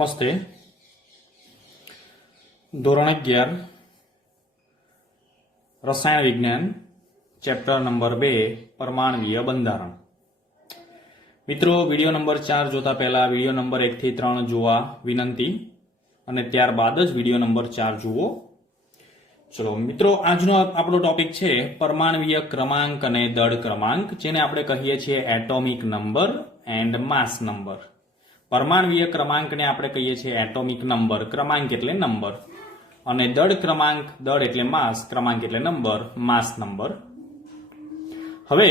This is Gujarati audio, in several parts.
નમસ્તે. ધોરણ 11 રસાયણ વિજ્ઞાન ચેપ્ટર નંબર 2 પરમાણ્વીય બંધારણ. મિત્રો, વિડીયો નંબર 4 જોતા પહેલા વિડીયો નંબર 1 થી 3 જોવા વિનંતી અને ત્યારબાદ જ વિડીયો નંબર 4 જુઓ. ચલો મિત્રો, આજનો આપણો ટોપિક છે પરમાણ્વીય ક્રમાંક અને દળ ક્રમાંક, જેને આપણે કહીએ છીએ atomic number and mass number. પરમાણ્વીય ક્રમાંકને આપણે કહીએ છીએ એટોમિક નંબર, ક્રમાંક એટલે નંબર, અને દળ ક્રમાંક, દળ એટલે માસ, ક્રમાંક એટલે નંબર, માસ નંબર. હવે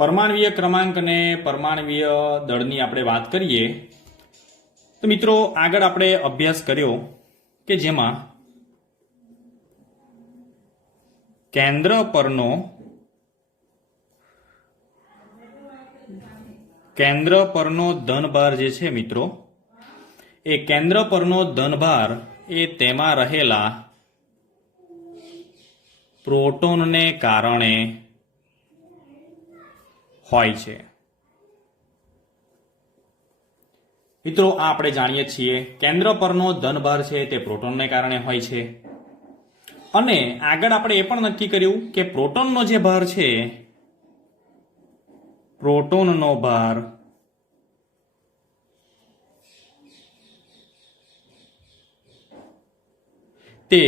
પરમાણ્વીય ક્રમાંક અને પરમાણ્વીય દળની આપણે વાત કરીએ તો મિત્રો, આગળ આપણે અભ્યાસ કર્યો કે જેમાં કેન્દ્ર પરનો ધનભાર જે છે મિત્રો, એ કેન્દ્ર પરનો ધનભાર એ તેમાં રહેલા પ્રોટોનને કારણે હોય છે. મિત્રો, આ આપણે જાણીએ છીએ, કેન્દ્ર પરનો ધનભાર છે તે પ્રોટોનને કારણે હોય છે. અને આગળ આપણે એ પણ નક્કી કર્યું કે પ્રોટોનનો જે ભાર છે, પ્રોટોનનો ભાર તે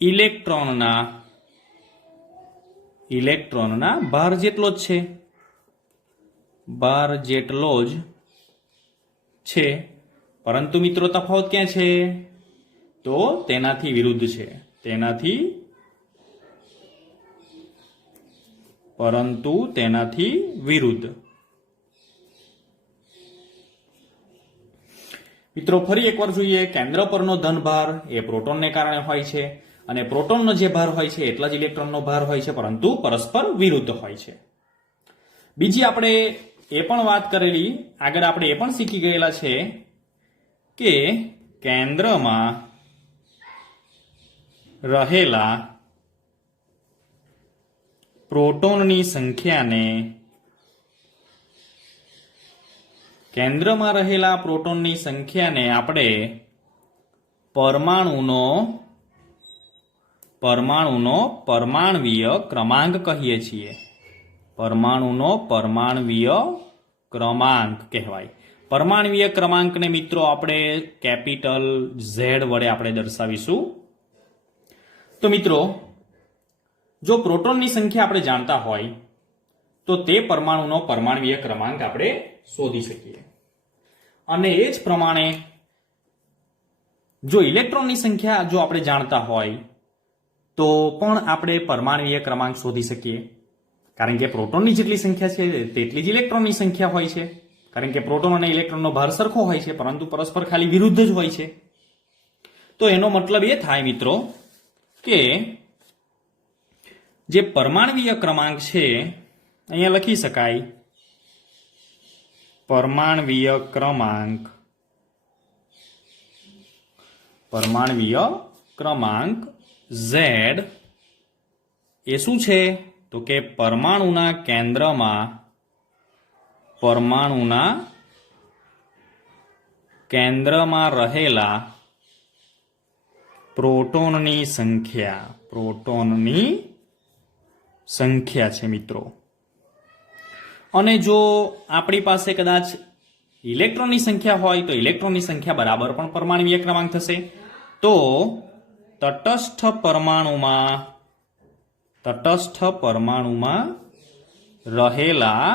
ઇલેક્ટ્રોનના ભાર જેટલો જ છે, ભાર જેટલો જ છે. પરંતુ મિત્રો, તફાવત ક્યાં છે? તો તેનાથી વિરુદ્ધ છે. તેનાથી વિરુદ્ધ. મિત્રો, ફરી એકવાર જોઈએ, કેન્દ્ર પરનો ધનભાર એ પ્રોટોનને કારણે હોય છે, અને પ્રોટોનનો જે ભાર હોય છે એટલા જ ઇલેક્ટ્રોનનો ભાર હોય છે, પરંતુ પરસ્પર વિરુદ્ધ હોય છે. બીજી આપણે એ પણ વાત કરેલી, આગળ આપણે એ પણ શીખી ગયેલા છે કે કેન્દ્રમાં રહેલા પ્રોટોનની સંખ્યાને આપણે પરમાણુનો પરમાણ્વીય ક્રમાંક કહીએ છીએ. પરમાણુનો પરમાણ્વીય ક્રમાંક કહેવાય. પરમાણ્વીય ક્રમાંકને મિત્રો આપણે કેપિટલ ઝેડ વડે આપણે દર્શાવીશું. તો મિત્રો, જો પ્રોટોનની સંખ્યા આપણે જાણતા હોય તો તે પરમાણુનો પરમાણ્વીય ક્રમાંક આપણે શોધી શકીએ. અને એ જ પ્રમાણે જો ઇલેક્ટ્રોનની સંખ્યા જો આપણે જાણતા હોય તો પણ આપણે પરમાણ્વીય ક્રમાંક શોધી શકીએ. કારણ કે પ્રોટોનની જેટલી સંખ્યા છે તેટલી જ ઇલેક્ટ્રોનની સંખ્યા હોય છે. કારણ કે પ્રોટોન અને ઇલેક્ટ્રોનનો ભાર સરખો હોય છે, પરંતુ પરસ્પર ખાલી વિરુદ્ધ જ હોય છે. તો એનો મતલબ એ થાય મિત્રો કે જે પરમાણ્વીય ક્રમાંક છે, અહીંયા લખી શકાય પરમાણ્વીય ક્રમાંક Z એ શું છે? તો કે પરમાણુના કેન્દ્રમાં રહેલા પ્રોટોનની સંખ્યા છે મિત્રો. અને જો આપણી પાસે કદાચ ઇલેક્ટ્રોનની સંખ્યા હોય તો ઇલેક્ટ્રોનની સંખ્યા બરાબર પણ પરમાણ્વીય ક્રમાંક થશે. તો તટસ્થ પરમાણુમાં રહેલા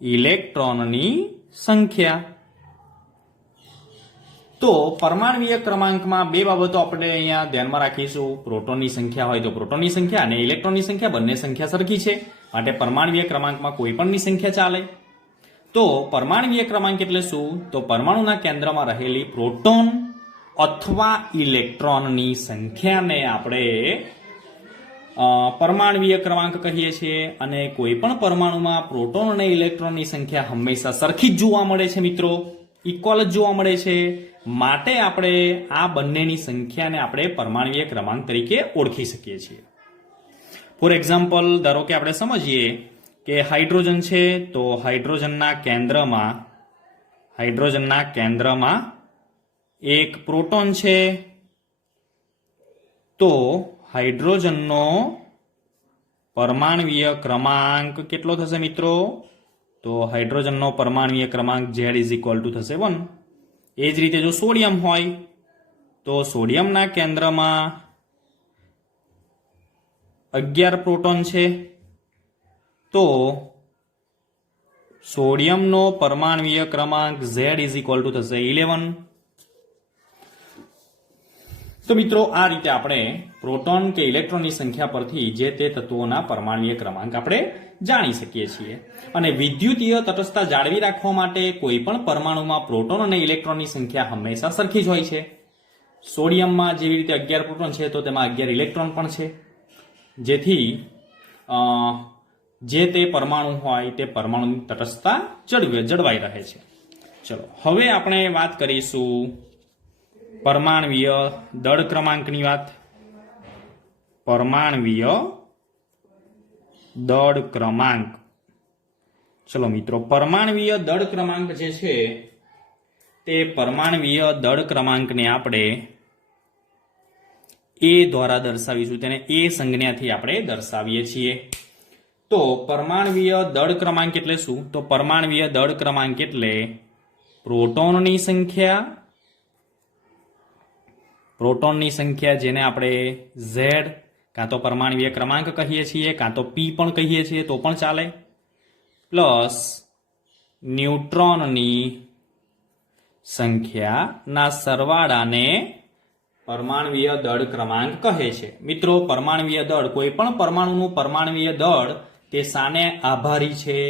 ઇલેક્ટ્રોનની સંખ્યા. તો પરમાણ્વીય ક્રમાંકમાં બે બાબતો આપણે અહીંયા ધ્યાનમાં રાખીશું. પ્રોટોનની સંખ્યા હોય તો પ્રોટોનની સંખ્યા અને ઇલેક્ટ્રોનની સંખ્યા, બંને સંખ્યા સરખી છે, માટે પરમાણ્વીય ક્રમાંકમાં કોઈ પણની સંખ્યા ચાલે. તો પરમાણ્વીય ક્રમાંક એટલે શું? તો પરમાણુના કેન્દ્રમાં રહેલી પ્રોટોન અથવા ઇલેક્ટ્રોનની સંખ્યાને આપણે પરમાણ્વીય ક્રમાંક કહીએ છીએ. અને કોઈ પણ પરમાણુમાં પ્રોટોન અને ઇલેક્ટ્રોનની સંખ્યા હંમેશા સરખી જ જોવા મળે છે મિત્રો, ઇક્વલ જ જોવા મળે છે. માટે આપણે આ બંનેની સંખ્યાને આપણે પરમાણ્વીય ક્રમાંક તરીકે ઓળખી શકીએ છીએ. ફોર એક્ઝામ્પલ, ધારો કે આપણે સમજીએ કે હાઇડ્રોજન છે તો હાઇડ્રોજનના કેન્દ્રમાં એક પ્રોટોન છે, તો હાઇડ્રોજનનો પરમાણવીય ક્રમાંક કેટલો થશે મિત્રો? તો હાઇડ્રોજનનો પરમાણવીય ક્રમાંક Z થશે 1. એ જ રીતે જો સોડિયમ હોય તો સોડિયમના કેન્દ્રમાં 11 પ્રોટોન છે, તો સોડિયમનો પરમાણવીય ક્રમાંક Z થશે 11. તો મિત્રો આ રીતે આપણે પ્રોટોન કે ઇલેક્ટ્રોનની સંખ્યા પરથી જે તે તત્વોના પરમાણવીય ક્રમાંક આપણે જાણી શકીએ છીએ. અને વિદ્યુતીય તટસ્થતા જાળવી રાખવા માટે કોઈ પણ પરમાણુમાં પ્રોટોન અને ઇલેક્ટ્રોનની સંખ્યા હંમેશા સરખી જ હોય છે. સોડિયમમાં જેવી રીતે 11 પ્રોટોન છે તો તેમાં 11 ઇલેક્ટ્રોન પણ છે, જેથી જે તે પરમાણુ હોય તે પરમાણુની તટસ્થતા જળવાઈ રહે છે. ચલો હવે આપણે વાત કરીશું પરમાણવીય દળ ક્રમાંકની વાત. પરમાણવીય દળ ક્રમાંક. ચલો મિત્રો, પરમાણવીય દળ ક્રમાંક જે છે તે પરમાણવીય દળ ક્રમાંકને આપણે A દ્વારા દર્શાવીશું. તેને A સંજ્ઞાથી આપણે દર્શાવીએ છીએ. તો પરમાણવીય દળ ક્રમાંક એટલે શું? તો પરમાણવીય દળ ક્રમાંક એટલે પ્રોટોનની સંખ્યા જેને આપણે Z કાં તો પરમાણવીય ક્રમાંક કહીએ છીએ કાં તો P પણ કહીએ છીએ તો પણ ચાલે, પ્લસ ન્યુટ્રોનની સંખ્યાના સરવાળાને પરમાણવીય દળ ક્રમાંક કહે છે. મિત્રો, પરમાણવીય દળ, કોઈ પણ પરમાણુનું પરમાણવીય દળ તે શાને આભારી છે?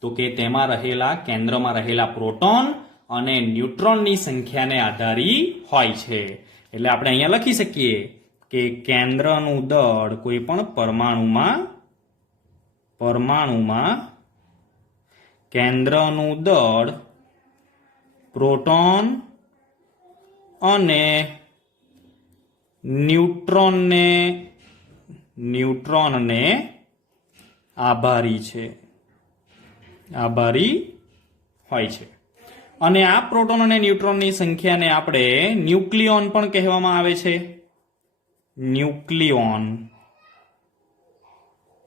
તો કે તેમાં રહેલા કેન્દ્રમાં રહેલા પ્રોટોન અને ન્યુટ્રોનની સંખ્યાને આધારી હોય છે. એટલે આપણે અહીંયા લખી શકીએ કે કેન્દ્રનું દળ કોઈ પણ પરમાણુમાં કેન્દ્રનું દળ પ્રોટોન અને ન્યુટ્રોનને આભારી હોય છે. અને આ પ્રોટોન અને ન્યુટ્રોનની સંખ્યાને આપણે ન્યુક્લિયોન પણ કહેવામાં આવે છે.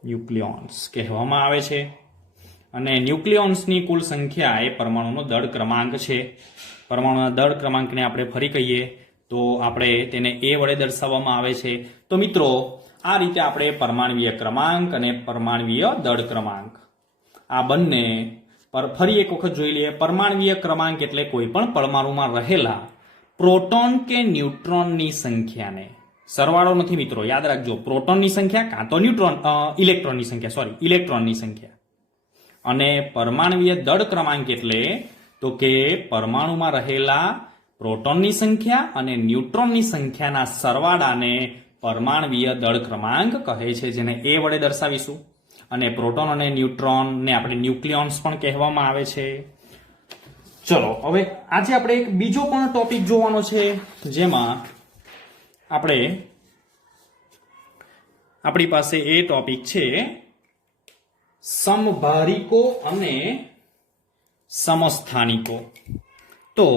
ન્યુક્લિયોન્સ કહેવામાં આવે છે. અને ન્યુક્લિયોન્સની કુલ સંખ્યા એ પરમાણુનો દળ ક્રમાંક છે. પરમાણુના દળ ક્રમાંકને આપણે ફરી કહીએ તો આપણે તેને A વડે દર્શાવવામાં આવે છે. તો મિત્રો, આ રીતે આપણે પરમાણવીય ક્રમાંક અને પરમાણવીય દળ ક્રમાંક આ બંને પર ફરી એક વખત જોઈ લઈએ. પરમાણવીય ક્રમાંક એટલે કોઈ પણ પરમાણુમાં રહેલા પ્રોટોન કે ન્યુટ્રોનની સંખ્યાને, સરવાળો નથી મિત્રો, યાદ રાખજો, પ્રોટોનની સંખ્યા કાં તો ઇલેક્ટ્રોનની સંખ્યા. અને પરમાણવીય દળ ક્રમાંક એટલે તો કે પરમાણુમાં રહેલા પ્રોટોનની સંખ્યા અને ન્યુટ્રોનની સંખ્યાના સરવાળાને પરમાણવીય દળ ક્રમાંક કહે છે, જેને A વડે દર્શાવીશું. અને પ્રોટોન અને ન્યુટ્રોનને આપણે ન્યુક્લિયોન્સ પણ કહેવામાં આવે છે. ચલો હવે આજે આપણે એક બીજો પણ ટોપિક જોવાનો છે, જેમાં આપણી પાસે એ ટોપિક છે સમભારિકો અને સમસ્થાનિકો. તો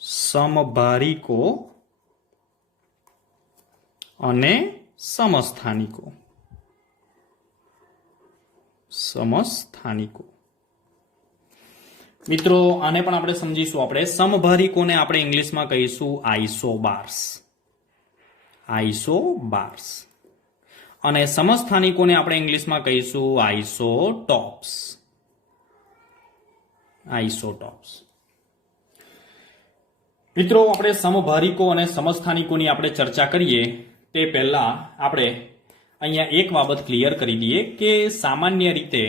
સમભારિકો અને સમસ્થાનિકો. મિત્રો, આને પણ આપણે સમજીશું. આપણે સમભારિકોને આપણે ઇંગ્લિશમાં કહીશું આઇસોબાર્સ. અને સમસ્થાનિકોને આપણે ઇંગ્લિશમાં કહીશું આઇસોટોપ્સ. મિત્રો, આપણે સમભારિકો અને સમસ્થાનિકોની આપણે ચર્ચા કરીએ તે પહેલા આપણે અહીંયા એક બાબત ક્લિયર કરી દઈએ કે સામાન્ય રીતે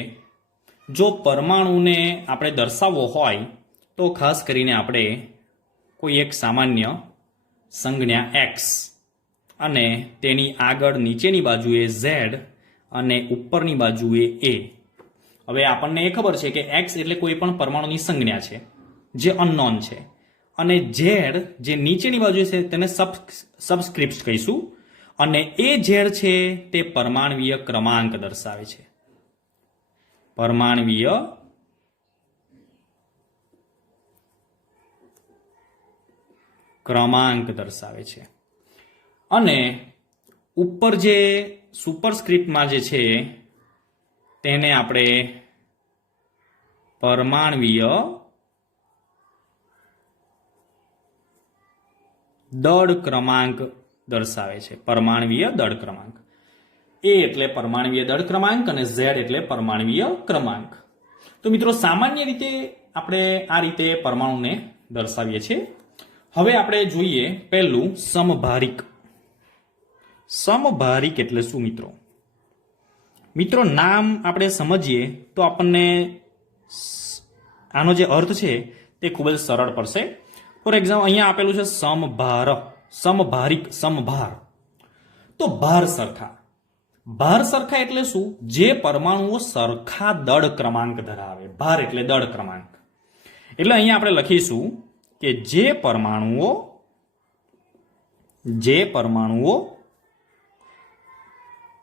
જો પરમાણુને આપણે દર્શાવવો હોય તો ખાસ કરીને આપણે કોઈ એક સામાન્ય સંજ્ઞા x અને તેની આગળ નીચેની બાજુએ z અને ઉપરની બાજુએ a. હવે આપણને એ ખબર છે કે x એટલે કોઈ પણ પરમાણુની સંજ્ઞા છે જે અનનોન છે, અને z જે નીચેની બાજુએ છે તેને સબસ્ક્રિપ્ટ કહીશું, અને એ z છે તે પરમાણવીય ક્રમાંક દર્શાવે છે. પરમાણવીય ક્રમાંક દર્શાવે છે. અને ઉપર જે સુપરસ્ક્રિપ્ટમાં જે છે તેને આપણે પરમાણવીય દળ ક્રમાંક દર્શાવે છે. પરમાણવીય દળ ક્રમાંક. એ એટલે પરમાણવીય દળ ક્રમાંક અને ઝેડ એટલે પરમાણવીય ક્રમાંક. તો મિત્રો સામાન્ય રીતે આપણે આ રીતે પરમાણુને દર્શાવીએ છીએ. હવે આપણે જોઈએ પહેલું સમભારિક. સમભારિક એટલે શું મિત્રો? મિત્રો નામ આપણે સમજીએ તો આપણને આનો જે અર્થ છે તે ખૂબ જ સરળ પડશે. ફોર એક્ઝામ્પલ અહીંયા આપેલું છે સમભાર, સમભારિક, સમભાર. તો ભાર સરખા. ભાર સરખા એટલે શું? જે પરમાણુઓ સરખા દળ ક્રમાંક ધરાવે. ભાર એટલે દળ ક્રમાંક. એટલે અહીંયા આપણે લખીશું કે જે પરમાણુઓ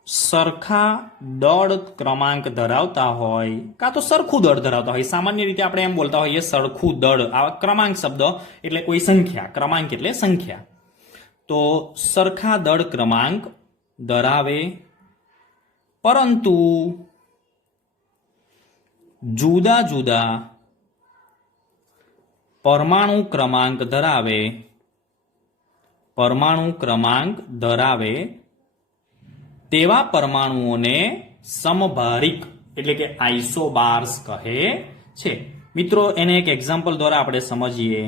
સરખા દળ ક્રમાંક ધરાવતા હોય કાં તો સરખું દળ ધરાવતા હોય. સામાન્ય રીતે આપણે એમ બોલતા હોઈએ સરખું દળ. આ ક્રમાંક શબ્દ એટલે કોઈ સંખ્યા, ક્રમાંક એટલે સંખ્યા. તો સરખા દળ ક્રમાંક ધરાવે પરંતુ જુદા જુદા પરમાણુ ક્રમાંક ધરાવે તેવા પરમાણુઓને સમભારિક એટલે કે આઇસોબાર્સ કહે છે. મિત્રો એને એક એક્ઝામ્પલ દ્વારા આપણે સમજીએ.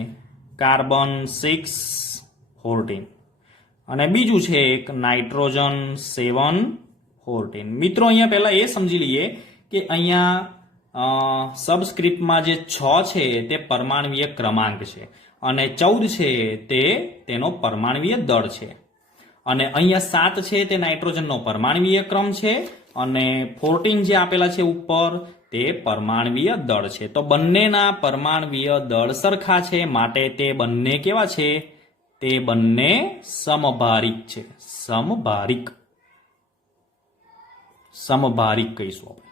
કાર્બન 614 અને બીજું છે એક નાઇટ્રોજન 714. મિત્રો અહીંયા પહેલા એ સમજી લઈએ કે અહીંયા સબસ્ક્રિપ્ટમાં જે 6 છે તે પરમાણવીય ક્રમાંક છે અને 14 છે તે તેનો પરમાણવીય દળ છે અને અહીંયા 7 છે તે નાઇટ્રોજનનો પરમાણવીય ક્રમ છે અને 14 જે આપેલા છે ઉપર તે પરમાણવીય દળ છે. તો બંનેના પરમાણવીય દળ સરખા છે માટે તે બંને કેવા છે? તે બંને સમભારિક છે. સમભારિક કહીશું આપણે.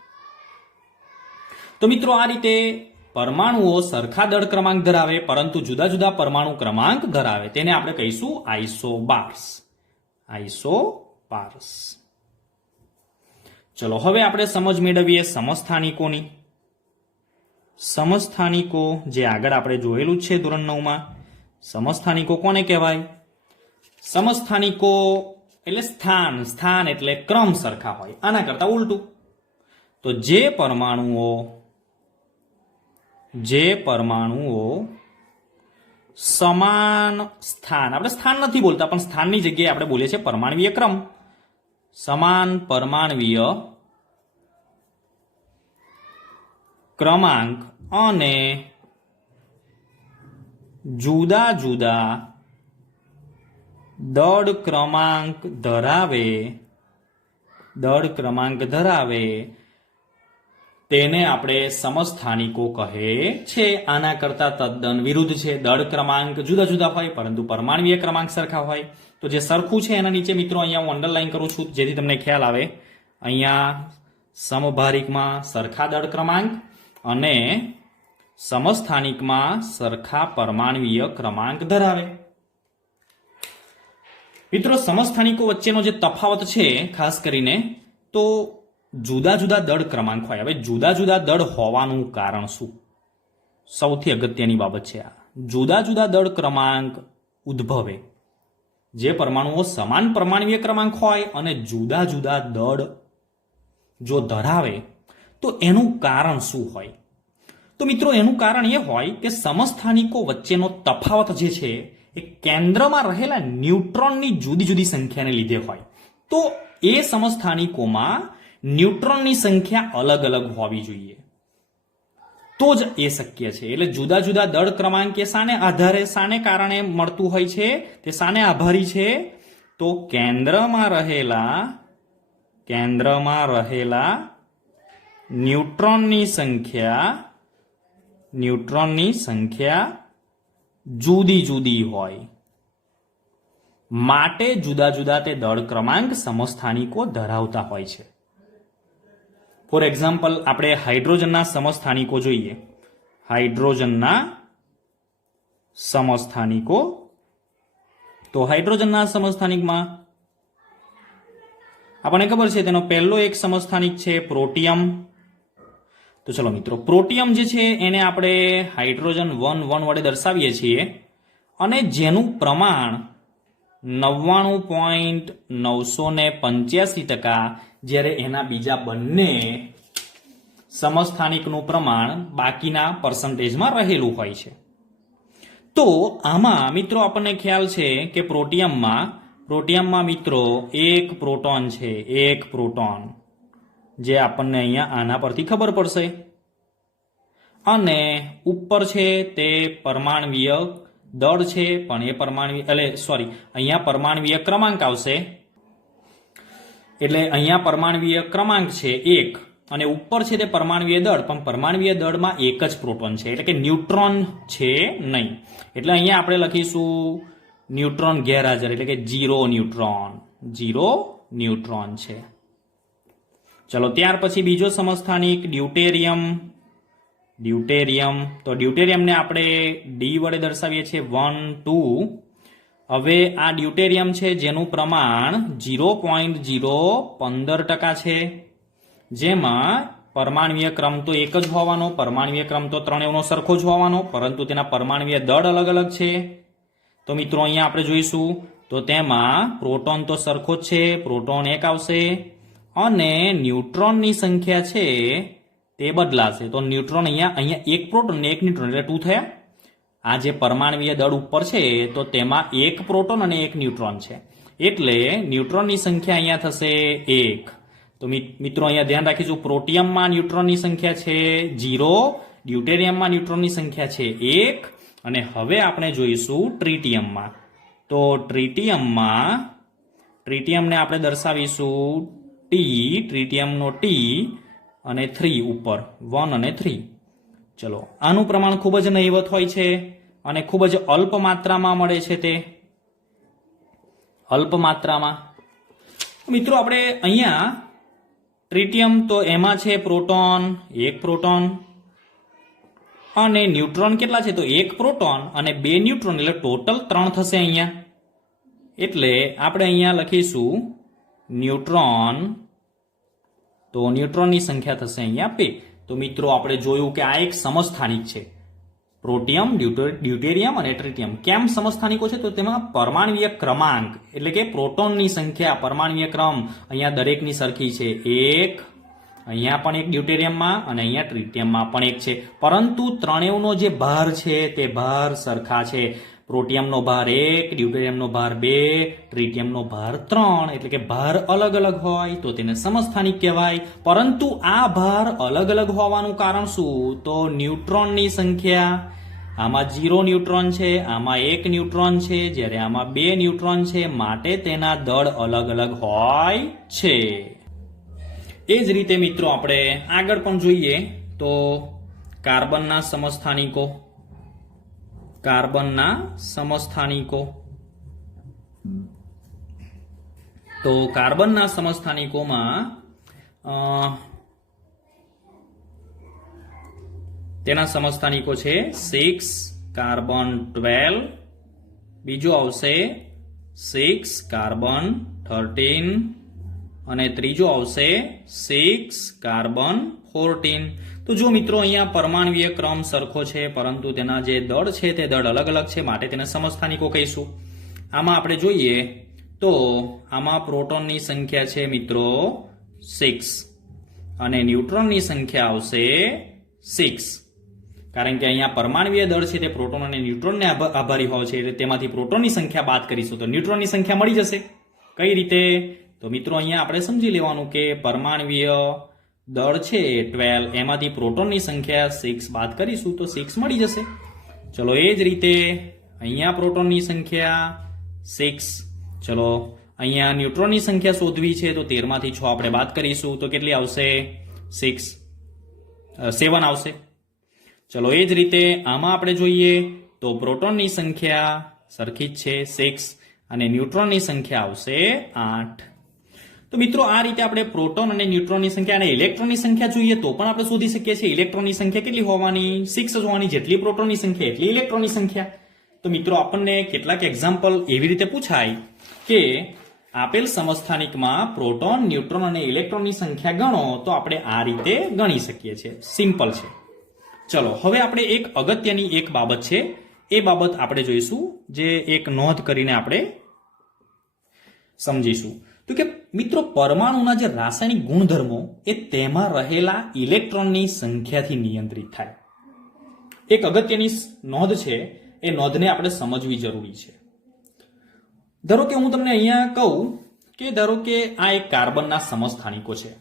તો મિત્રો આ રીતે પરમાણુઓ સરખા દળ ક્રમાંક ધરાવે પરંતુ જુદા જુદા પરમાણુ ક્રમાંક ધરાવે તેને આપણે કહીશું આઇસોબાર્સ. ચલો હવે આપણે સમજ મેળવીએ સમસ્થાનિકોની. સમસ્થાનિકો જે આગળ આપણે જોયેલું છે ધોરણ 9માં. સમસ્થાનિકો કોને કહેવાય? સમસ્થાનિકો એટલે સ્થાન એટલે ક્રમ સરખા હોય. આના કરતા ઉલટું. તો જે પરમાણુઓ સમાન સ્થાન, આપણે સ્થાન નથી બોલતા પણ સ્થાનની જગ્યાએ આપણે બોલીએ છીએ પરમાણવીય ક્રમ. સમાન પરમાણવીય ક્રમાંક અને જુદા જુદા દળ ક્રમાંક ધરાવે તેને આપણે સમસ્થાનિકો કહે છે. આના કરતા તદ્દન વિરુદ્ધ છે. દળ ક્રમાંક જુદા જુદા હોય પરંતુ પરમાણવીય ક્રમાંક સરખા હોય. તો જે સરખું છે એના નીચે મિત્રો અહીંયા હું અંડરલાઈન કરું છું જેથી તમને ખ્યાલ આવે. અહીંયા સમભારિકમાં સરખા દળ ક્રમાંક અને સમસ્થાનિકમાં સરખા પરમાણવીય ક્રમાંક ધરાવે. મિત્રો સમસ્થાનિકો વચ્ચેનો જે તફાવત છે ખાસ કરીને તો જુદા જુદા દળ ક્રમાંક હોય. હવે જુદા જુદા દળ હોવાનું કારણ શું? સૌથી અગત્યની બાબત છે આ. જુદા જુદા દળ ક્રમાંક ઉદ્ભવે જે પરમાણુઓ સમાન પરમાણવીય ક્રમાંક હોય અને જુદા જુદા દળ જો ધરાવે તો એનું કારણ શું હોય? તો મિત્રો એનું કારણ એ હોય કે સમસ્થાનિકો વચ્ચેનો તફાવત જે છે એ કેન્દ્રમાં રહેલા ન્યુટ્રોનની જુદી જુદી સંખ્યાને લીધે હોય. તો એ સમસ્થાનિકોમાં ન્યુટ્રોનની સંખ્યા અલગ અલગ હોવી જોઈએ તો જ એ શક્ય છે. એટલે જુદા જુદા દળ ક્રમાંક એ શાને કારણે મળતું હોય છે? તે શાને આભારી છે? તો કેન્દ્રમાં રહેલા ન્યુટ્રોનની સંખ્યા જુદી જુદી હોય માટે જુદા જુદા તે દળ ક્રમાંક સમસ્થાનિકો ધરાવતા હોય છે. ફોર એક્ઝામ્પલ આપણે હાઇડ્રોજનના સમસ્થાનિકો જોઈએ. હાઇડ્રોજનના સમસ્થાનિકો. તો હાઇડ્રોજનના સમસ્થાનિકમાં આપણને ખબર છે તેનો પહેલો એક સમસ્થાનિક છે પ્રોટિયમ. તો ચલો મિત્રો, પ્રોટિયમ જે છે એને આપણે હાઇડ્રોજન 1 વડે દર્શાવીએ છીએ અને જેનું પ્રમાણ 99.985%, જ્યારે એના બીજા બંને સમસ્થાનિકનું પ્રમાણ બાકીના પર્સન્ટેજમાં રહેલું હોય છે. તો આમાં મિત્રો આપણને ખ્યાલ છે કે પ્રોટિયમમાં મિત્રો એક પ્રોટોન છે, એક પ્રોટોન, જે આપણને અહીંયા આના પરથી ખબર પડશે. અને ઉપર છે તે પરમાણવીય દળ છે, પણ એ અહીંયા પરમાણવીય ક્રમાંક આવશે. એટલે અહીંયા પરમાણવીય ક્રમાંક છે 1 અને ઉપર છે તે પરમાણવીય દળ, પણ પરમાણવીય દળમાં એક જ પ્રોટોન છે, એટલે કે ન્યુટ્રોન છે નહીં. એટલે અહીંયા આપણે લખીશું ન્યુટ્રોન ગેરહાજર, એટલે કે 0 ન્યુટ્રોન છે. ચલો ત્યાર પછી બીજો સમસ્થાનિક ડ્યુટેરિયમ. તો ડ્યુટેરિયમને આપણે ડી વડે દર્શાવીએ છીએ 1, 2. હવે આ ડ્યુટેરિયમ છે જેનું પ્રમાણ 0.015% છે, જેમાં પરમાણવીય ક્રમ તો એક જ હોવાનો, પરમાણવીય ક્રમ તો ત્રણેયનો સરખો જ હોવાનો, પરંતુ તેના પરમાણવીય દળ અલગ અલગ છે. તો મિત્રો અહીંયા આપણે જોઈશું તો તેમાં પ્રોટોન તો સરખો જ છે, પ્રોટોન 1 આવશે અને ન્યુટ્રોનની સંખ્યા છે તે બદલાશે. તો ન્યુટ્રોન અહીંયા એક પ્રોટોન ને એક ન્યુટ્રોન, એટલે 2 થયા. આ જે પરમાણવીય દળ ઉપર છે તો તેમાં એક પ્રોટોન અને એક ન્યુટ્રોન છે, એટલે ન્યુટ્રોનની સંખ્યા અહીંયા થશે 1. તો મિત્રો અહીંયા ધ્યાન રાખીશું, પ્રોટિયમમાં ન્યુટ્રોનની સંખ્યા છે 0, ડ્યુટેરિયમમાં ન્યુટ્રોનની સંખ્યા છે 1. અને હવે આપણે જોઈશું ટ્રિટિયમમાં. તો ટ્રિટિયમને આપણે દર્શાવીશું ટી, ટ્રિટિયમનો ટી અને 3 ઉપર, 1 અને 3. ચલો, આનું પ્રમાણ ખૂબ જ નહિવત હોય છે અને ખૂબ જ અલ્પ માત્રામાં મળે છે. તે અલ્પ માત્રામાં મિત્રો આપણે અહીંયા ટ્રિટિયમ તો એમાં છે પ્રોટોન, એક પ્રોટોન, અને ન્યુટ્રોન કેટલા છે તો એક પ્રોટોન અને 2 ન્યુટ્રોન, એટલે ટોટલ 3 થશે અહીંયા. એટલે આપણે અહીંયા લખીશું ન્યુટ્રોન. તો ન્યુટ્રોનની સંખ્યા થશે અહીંયા 2. તો મિત્રો આપણે જોયું કે આ એક સમસ્થાનિક છે, પ્રોટિયમ, ડ્યુટેરિયમ અને ટ્રિટિયમ. કેમ સમસ્થાનિકો છે? તો તેમાં પરમાણવીય ક્રમાંક, એટલે કે પ્રોટોનની સંખ્યા, પરમાણવીય ક્રમ અહીંયા દરેકની સરખી છે. 1 અહીંયા પણ એક ડ્યુટેરિયમમાં અને અહીંયા ટ્રિટિયમમાં પણ એક છે, પરંતુ ત્રણેયનો જે ભાર છે તે ભાર સરખા છે. પ્રોટિયમનો ભાર 1, ડ્યુટેરિયમનો ભાર 2, ટ્રિટિયમનો ભાર 3, એટલે કે ભાર અલગ અલગ હોય તો તેને સમસ્થાનિક કહેવાય. પરંતુ આ ભાર અલગ અલગ હોવાનું કારણ શું? તો ન્યુટ્રોનની સંખ્યા, આમાં 0 ન્યુટ્રોન છે, આમાં 1 ન્યુટ્રોન છે, જ્યારે આમાં 2 ન્યુટ્રોન છે, માટે તેના દળ અલગ અલગ હોય છે. એ જ રીતે મિત્રો આપણે આગળ પણ જોઈએ તો કાર્બનના સમસ્થાનિકો. તો કાર્બનના સમસ્થાનિકોમાં તેના સમસ્થાનિકો છે 6 કાર્બન 12, બીજો આવશે 6 કાર્બન 13 અને ત્રીજો આવશે 6 કાર્બન 14. તો જો મિત્રો અહીંયા પરમાણવીય ક્રમ સરખો છે, પરંતુ તેના જે દળ છે તે દળ અલગ અલગ છે, માટે તેને સમસ્થાનિકો કહીશું. આમાં આપણે જોઈએ તો આમાં પ્રોટોનની સંખ્યા છે મિત્રો 6 અને ન્યુટ્રોનની સંખ્યા આવશે 6, કારણ કે અહીંયા પરમાણવીય દળ છે તે પ્રોટોન અને ન્યુટ્રોનને આભારી હોય છે, એટલે તેમાંથી પ્રોટોનની સંખ્યા બાદ કરીશું તો ન્યુટ્રોનની સંખ્યા મળી જશે. કઈ રીતે? તો મિત્રો અહીંયા આપણે સમજી લેવાનું કે પરમાણવીય દળ છે 12, એમાંથી પ્રોટોનની સંખ્યા 6 બાદ કરીશું તો 6 મળી જશે. ચલો એ જ રીતે અહીંયા પ્રોટોનની સંખ્યા 6. ચલો અહીંયા ન્યુટ્રોનની સંખ્યા શોધવી છે તો 13 માંથી 6 આપણે બાદ કરીશું તો કેટલી આવશે? 7 આવશે. ચલો એ જ રીતે આમાં આપણે જોઈએ તો પ્રોટોનની સંખ્યા સરખી જ છે 6 અને ન્યુટ્રોનની સંખ્યા આવશે 8. તો મિત્રો આ રીતે આપણે પ્રોટોન અને ન્યુટ્રોનની સંખ્યા અને ઇલેક્ટ્રોનની સંખ્યા જોઈએ તો પણ આપણે શોધી શકીએ છીએ ઇલેક્ટ્રોનની સંખ્યા કેટલી હોવાની 6 જ હોવાની, જેટલી પ્રોટોનની સંખ્યા એટલી ઇલેક્ટ્રોનની સંખ્યા. તો મિત્રો આપણને કેટલાક એક્ઝામ્પલ એવી રીતે પૂછાય કે આપેલ સમસ્થાનિકમાં પ્રોટોન, ન્યુટ્રોન અને ઇલેક્ટ્રોનની સંખ્યા ગણો તો આપણે આ રીતે ગણી શકીએ છીએ. સિમ્પલ છે. ચલો હવે આપણે એક અગત્યની એક બાબત છે એ બાબત આપણે જોઈશું, જે એક નોંધ કરીને આપણે સમજીશું. તો કે મિત્રો પરમાણુના જે રાસાયણિક ગુણધર્મો એ તેમાં રહેલા ઇલેક્ટ્રોનની સંખ્યાથી નિયંત્રિત થાય. એક અગત્યની નોંધ છે, એ નોંધને આપણે સમજવી જરૂરી છે. ધારો કે હું તમને અહીંયા કહું કે ધારો કે આ એક કાર્બનના સમસ્થાનિકો છે,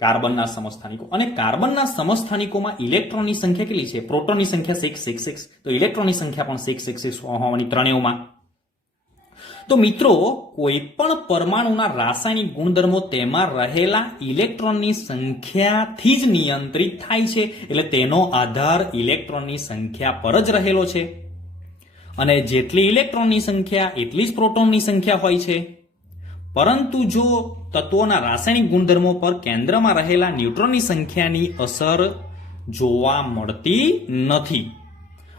કાર્બનના સમસ્થાનિકો, અને કાર્બનના સમસ્થાનિકોમાં ઇલેક્ટ્રોનની સંખ્યા કેટલી છે? પ્રોટોનની સંખ્યા 666, તો ઇલેક્ટ્રોનની સંખ્યા પણ 666 હોવાની ત્રણેયમાં. તો મિત્રો કોઈ પણ પરમાણુના રાસાયણિક ગુણધર્મો તેમાં રહેલા ઇલેક્ટ્રોનની સંખ્યાથી જ નિયંત્રિત થાય છે, એટલે તેનો આધાર ઇલેક્ટ્રોનની સંખ્યા પર જ રહેલો છે. અને જેટલી ઇલેક્ટ્રોનની સંખ્યા એટલી જ પ્રોટોનની સંખ્યા હોય છે. પરંતુ જો તત્વોના રાસાયણિક ગુણધર્મો પર કેન્દ્રમાં રહેલા ન્યુટ્રોનની સંખ્યાની અસર જોવા મળતી નથી.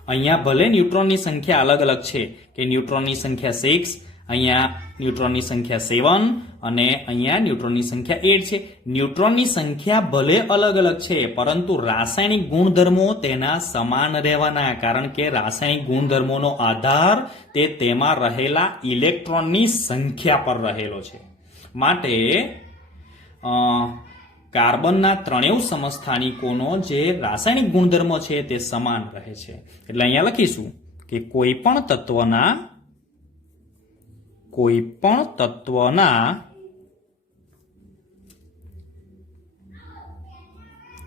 અહીંયા ભલે ન્યુટ્રોનની સંખ્યા અલગ અલગ છે કે ન્યુટ્રોનની સંખ્યા 6, અહીંયા ન્યુટ્રોનની સંખ્યા 7 અને અહીંયા ન્યુટ્રોનની સંખ્યા 8 છે. ન્યુટ્રોનની સંખ્યા ભલે અલગ અલગ છે, પરંતુ રાસાયણિક ગુણધર્મો તેના સમાન રહેવાના, કારણ કે રાસાયણિક ગુણધર્મોનો આધાર તે તેમાં રહેલા ઇલેક્ટ્રોનની સંખ્યા પર રહેલો છે. માટે કાર્બનના ત્રણેય સમસ્થાનિકોનો જે રાસાયણિક ગુણધર્મ છે તે સમાન રહે છે. એટલે અહીંયા લખીશું કે કોઈ પણ તત્વના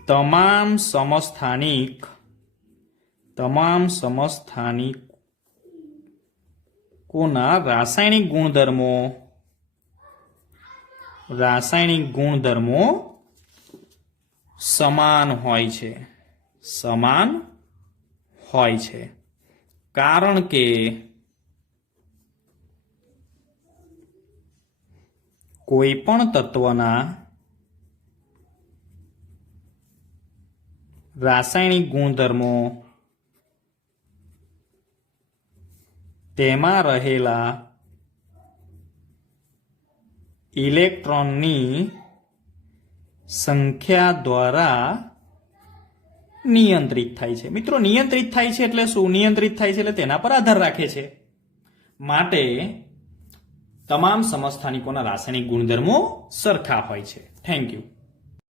તમામ સમસ્થાનિકોના રાસાયણિક ગુણધર્મો સમાન હોય છે, કારણ કે કોઈ પણ તત્વના રાસાયણિક ગુણધર્મો તેમાં રહેલા ઇલેક્ટ્રોનની સંખ્યા દ્વારા નિયંત્રિત થાય છે. મિત્રો નિયંત્રિત થાય છે એટલે શું? નિયંત્રિત થાય છે એટલે તેના પર આધાર રાખે છે. માટે તમામ સમસ્થાનિકોના રાસાયણિક ગુણધર્મો સરખા હોય છે. Thank you.